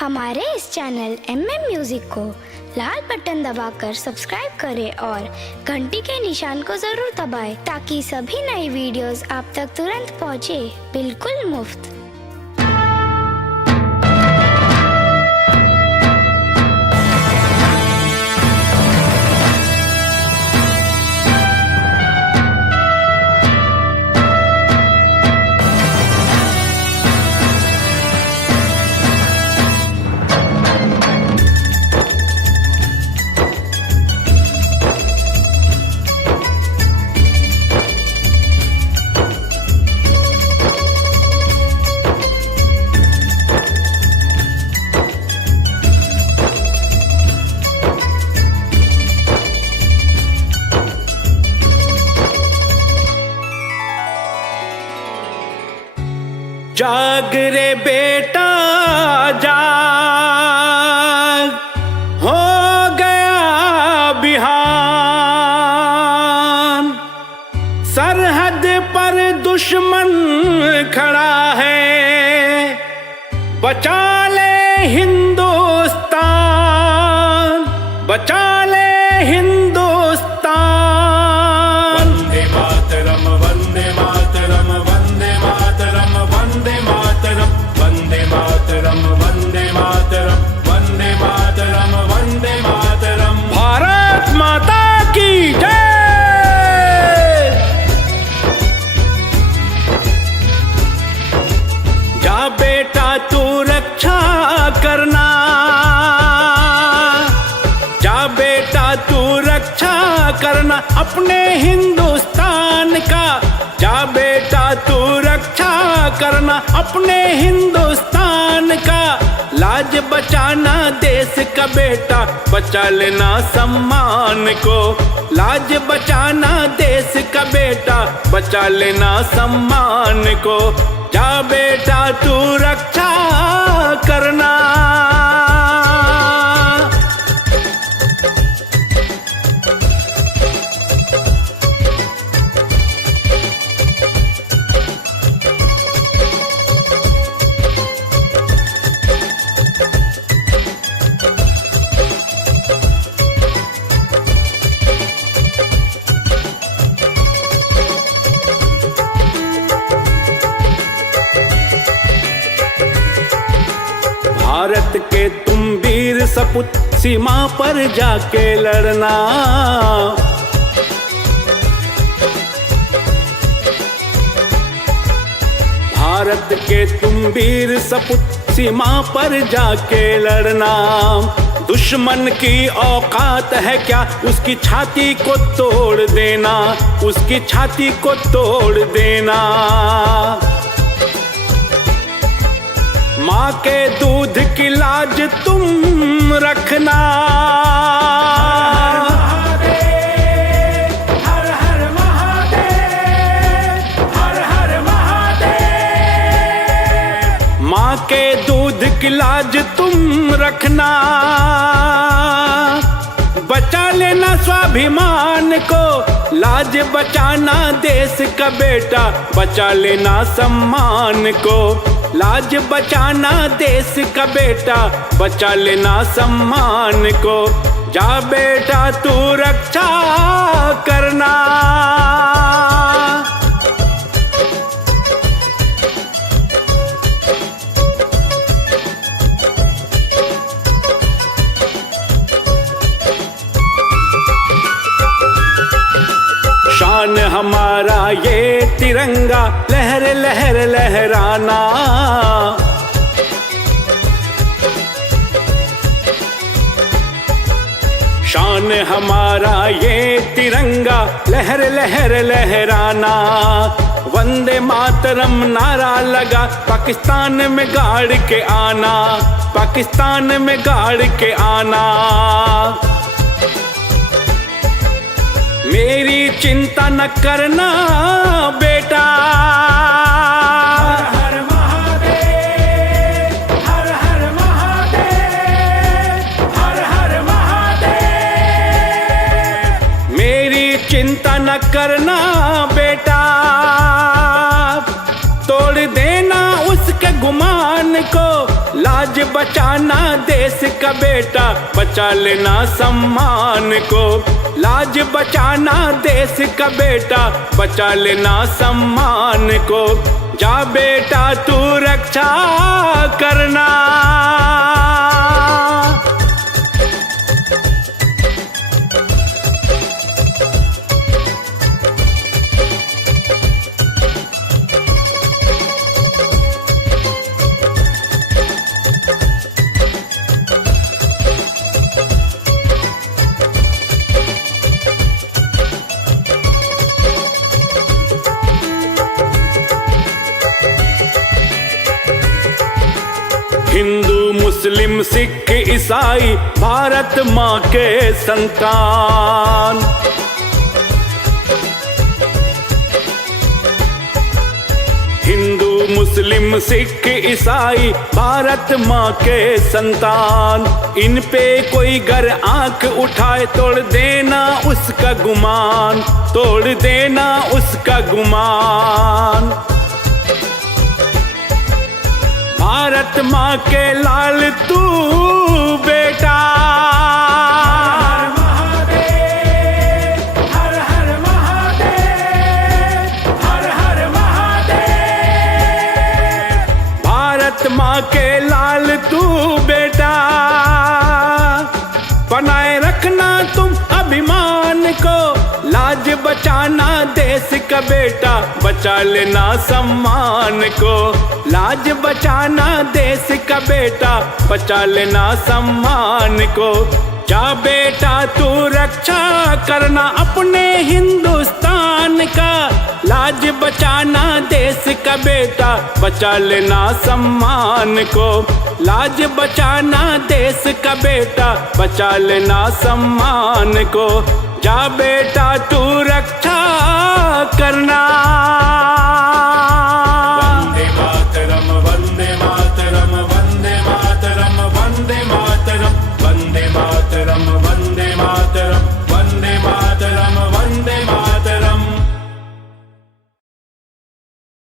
हमारे इस channel MM music को लाल बटन दबाकर सब्सक्राइब करें और घंटी के निशान को जरूर दबाएं ताकि सभी नई वीडियोस आप तक तुरंत पहुंचे, बिल्कुल मुफ्त। जाग रे बेटा जाग, हो गया बिहान। सरहद पर दुश्मन खड़ा है, बचा ले हिंदुस्तान, बचा ले हिंदुस्तान। वंदे मातरम, वंदे मातरम, वंदे मातरम, वंदे मातरम, वंदे मातरम, वंदे मातरम, वंदे मातरम, वंदे मातरम। भारत माता की जय। जा बेटा तू रक्षा करना, जा बेटा तू रक्षा करना अपने हिंदुस्तान का। जा बेटा तू रक्षा करना अपने हिंदुस्तान का। लाज बचाना देश का बेटा, बचा लेना सम्मान को। लाज बचाना देश का बेटा, बचा लेना सम्मान को। जा बेटा तू रक्षा करना। भारत के तुम वीर सपूत, सीमा पर जाके लड़ना। भारत के तुम वीर सपूत, सीमा पर जाके लड़ना। दुश्मन की औकात है क्या, उसकी छाती को तोड़ देना, उसकी छाती को तोड़ देना। माँ के दूध की लाज तुम रखना। हर हर महादेव, हर हर महादेव। माँ के दूध की लाज तुम रखना। बचा लेना स्वाभिमान को। लाज बचाना देश का बेटा, बचा लेना सम्मान को। लाज बचाना देश का बेटा, बचा लेना सम्मान को। जा बेटा तू रक्षा करना। शान हमारा ये तिरंगा, लहर लहर लहराना। शान हमारा ये तिरंगा, लहर लहर लहराना। वंदे मातरम नारा लगा, पाकिस्तान में गाड़ के आना, पाकिस्तान में गाड़ के आना। मेरी चिंता न करना बेटा। हर हर महादेव, हर हर महादेव, हर हर महादेव। मेरी चिंता न करना बेटा। तोड़ देना उसके गुमान को। लाज लाज बचाना देश का बेटा, बचा लेना सम्मान को। लाज बचाना देश का बेटा, बचा लेना सम्मान को। जा बेटा तू रक्षा करना। हिंदू मुस्लिम सिख ईसाई भारत माँ के संतान। हिंदू मुस्लिम सिख ईसाई भारत माँ के संतान। इन पे कोई गर आंख उठाए तोड़ देना उसका गुमान, तोड़ देना उसका गुमान। भारत माँ के लाल तू बेटा, हर हर महादेव, हर हर महादेव। भारत माँ के लाल तू बेटा, बनाए रखना तुम अभिमान को। लाज बचाना देश का बेटा, बचा लेना सम्मान को। लाज बचाना देश का बेटा, बचा लेना सम्मान को। जा बेटा तू रक्षा करना अपने हिंदुस्तान का। लाज बचाना देश का बेटा, बचा लेना सम्मान को। लाज बचाना देश का बेटा, बचा लेना सम्मान को। जा बेटा तू